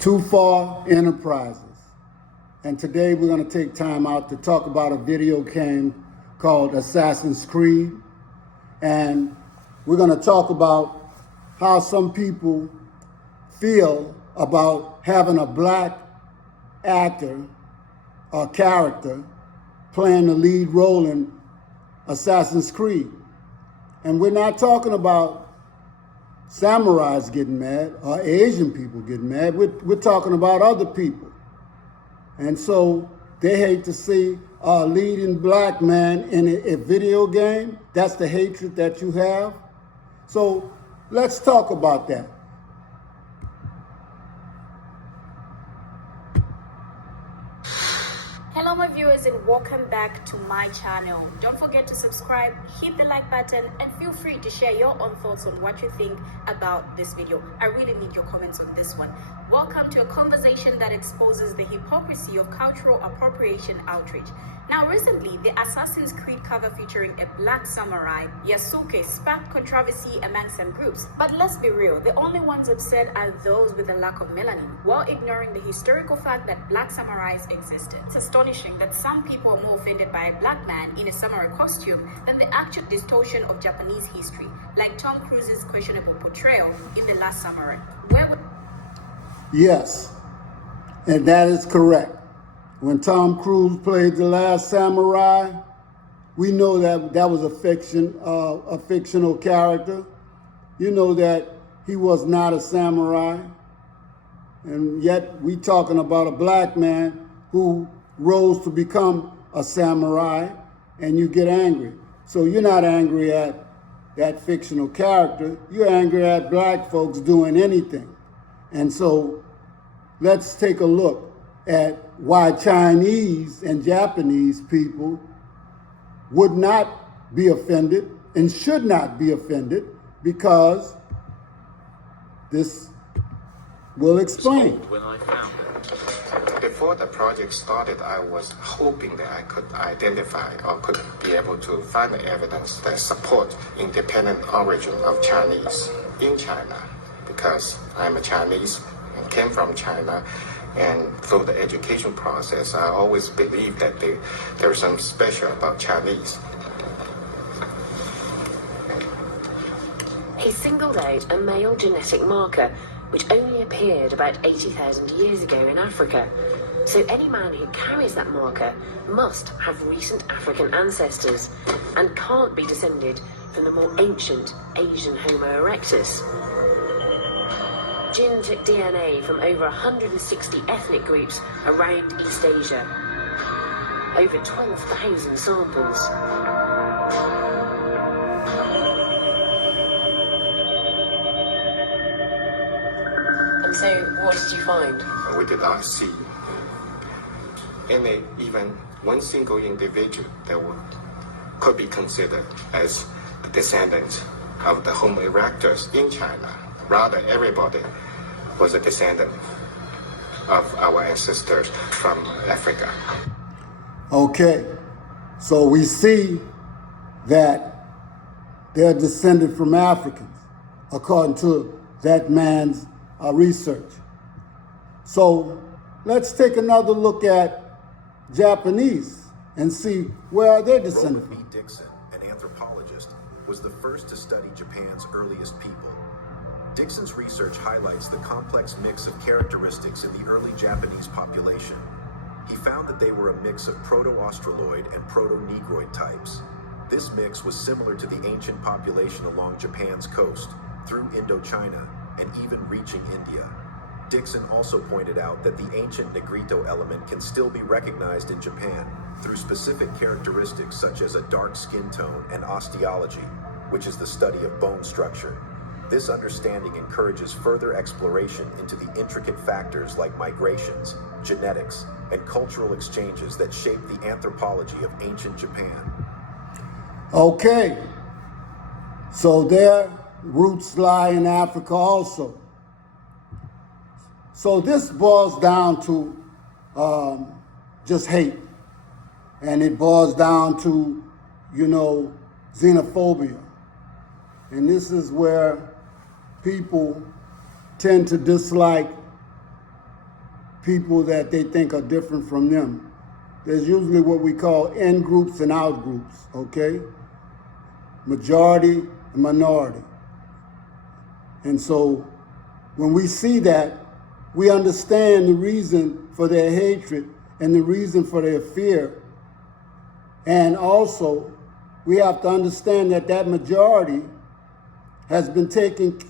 Too Far Enterprises. And today we're going to take time out to talk about a video game called Assassin's Creed. And we're going to talk about how some people feel about having a black actor or character playing the lead role in Assassin's Creed. And we're not talking about samurais getting mad or Asian people getting mad. We're talking about other people. And so they hate to see a leading black man in a video game. That's the hatred that you have. So let's talk about that. Hello my viewers and welcome back to my channel. Don't forget to subscribe, hit the like button, and feel free to share your own thoughts on what you think about this video. I really need your comments on this one. Welcome to a conversation that exposes the hypocrisy of cultural appropriation outrage. Now recently, the Assassin's Creed cover featuring a black samurai, Yasuke, sparked controversy among some groups. But let's be real, the only ones upset are those with a lack of melanin, while ignoring the historical fact that black samurais existed. It's astonishing that some people are more offended by a black man in a samurai costume than the actual distortion of Japanese history, like Tom Cruise's questionable portrayal in The Last Samurai. Yes, and that is correct. When Tom Cruise played The Last Samurai, we know that that was a fictional character. You know that he was not a samurai. And yet we talking about a black man who rose to become a samurai, and you get angry. So you're not angry at that fictional character. You're angry at black folks doing anything. And so let's take a look at why Chinese and Japanese people would not be offended and should not be offended, because this will explain. When I found it. Before the project started, I was hoping that I could identify or could be able to find evidence that support independent origin of Chinese in China, because I'm a Chinese and came from China. And through the education process, I always believed that there's something special about Chinese. He singled out a male genetic marker which only appeared about 80,000 years ago in Africa. So any man who carries that marker must have recent African ancestors and can't be descended from the more ancient Asian Homo erectus. Jin took DNA from over 160 ethnic groups around East Asia. Over 12,000 samples. And so, what did you find? We did not see even one single individual that could be considered as the descendant of the Homo erectus in China. Rather, everybody was a descendant of our ancestors from Africa. Okay, so we see that they're descended from Africans, according to that man's research. So let's take another look at Japanese and see where are they descended Robert from. B. Dixon, an anthropologist, was the first to study Japan's earliest people. Dixon's research highlights the complex mix of characteristics in the early Japanese population. He found that they were a mix of Proto-Australoid and Proto-Negroid types. This mix was similar to the ancient population along Japan's coast, through Indochina, and even reaching India. Dixon also pointed out that the ancient Negrito element can still be recognized in Japan through specific characteristics such as a dark skin tone and osteology, which is the study of bone structure. This understanding encourages further exploration into the intricate factors like migrations, genetics, and cultural exchanges that shape the anthropology of ancient Japan. Okay, so their roots lie in Africa also. So this boils down to just hate, and it boils down to, xenophobia. And this is where people tend to dislike people that they think are different from them. There's usually what we call in groups and out groups, okay? Majority and minority. And so when we see that, we understand the reason for their hatred and the reason for their fear. And also, we have to understand that that majority has been taking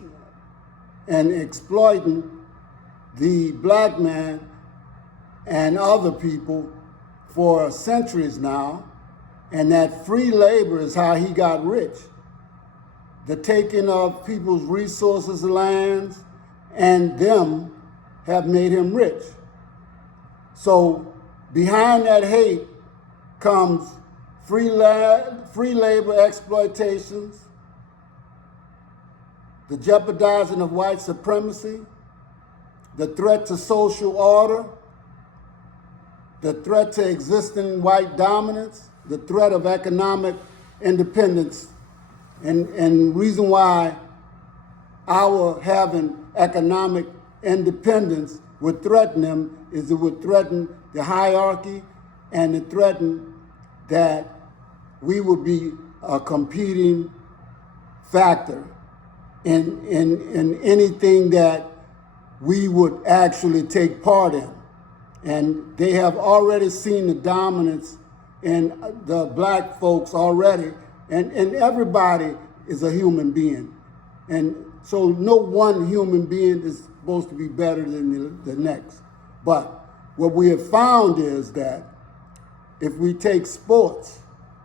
and exploiting the black man and other people for centuries now, and that free labor is how he got rich. The taking of people's resources, lands, and them have made him rich. So behind that hate comes free labor exploitations, the jeopardizing of white supremacy, the threat to social order, the threat to existing white dominance, the threat of economic independence. And reason why our having economic independence would threaten them is it would threaten the hierarchy and it threaten that we would be a competing factor in anything that we would actually take part in. And they have already seen the dominance in the black folks already, and everybody is a human being. And so no one human being is supposed to be better than the next. But what we have found is that if we take sports,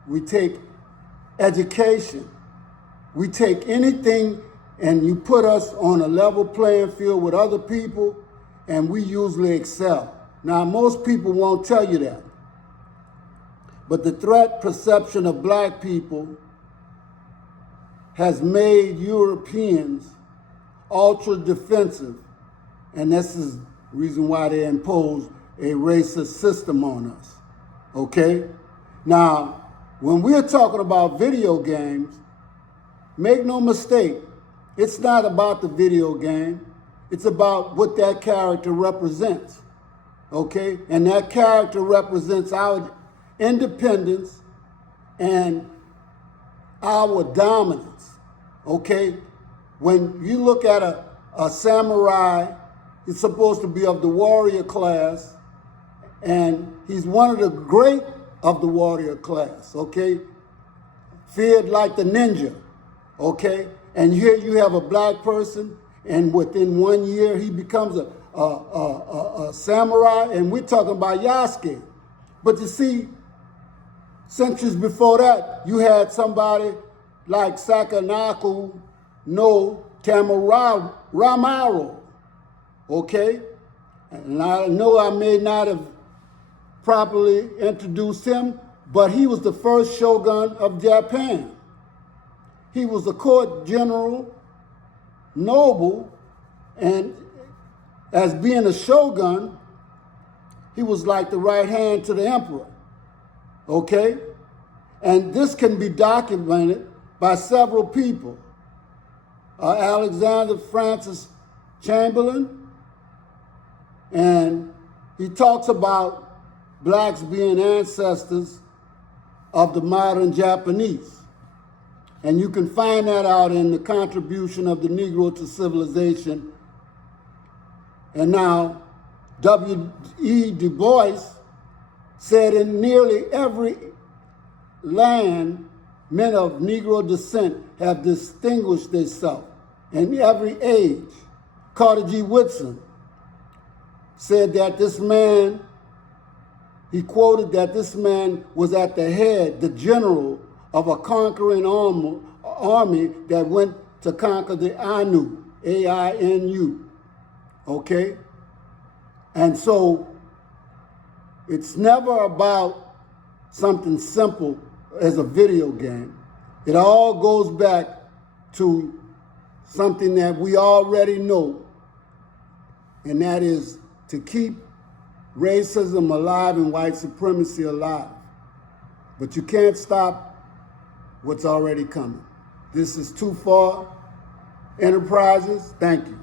we take education, we take anything and you put us on a level playing field with other people, and we usually excel. Now, most people won't tell you that. But the threat perception of black people has made Europeans ultra defensive, and this is the reason why they imposed a racist system on us, okay? Now, when we're talking about video games, make no mistake, it's not about the video game, it's about what that character represents, okay? And that character represents our independence and our dominance, okay? When you look at a samurai, he's supposed to be of the warrior class, and he's one of the great of the warrior class, okay? Feared like the ninja, okay? And here you have a black person, and within 1 year he becomes a samurai, and we're talking about Yasuke. But you see, centuries before that, you had somebody like Sakanaku no Tamaramaru, okay? And I know I may not have properly introduced him, but he was the first shogun of Japan. He was a court general, noble, and as being a shogun, he was like the right hand to the emperor, okay? And this can be documented by several people. Alexander Francis Chamberlain, and he talks about blacks being ancestors of the modern Japanese. And you can find that out in the contribution of the Negro to civilization. And now, W.E. Du Bois said in nearly every land, men of Negro descent have distinguished themselves in every age. Carter G. Woodson said that this man, he quoted that this man was at the head, the general of a conquering army that went to conquer the Ainu, A-I-N-U, okay? And so it's never about something simple as a video game. It all goes back to something that we already know, and that is to keep racism alive and white supremacy alive. But you can't stop what's already coming. This is Too Far Enterprises. Thank you.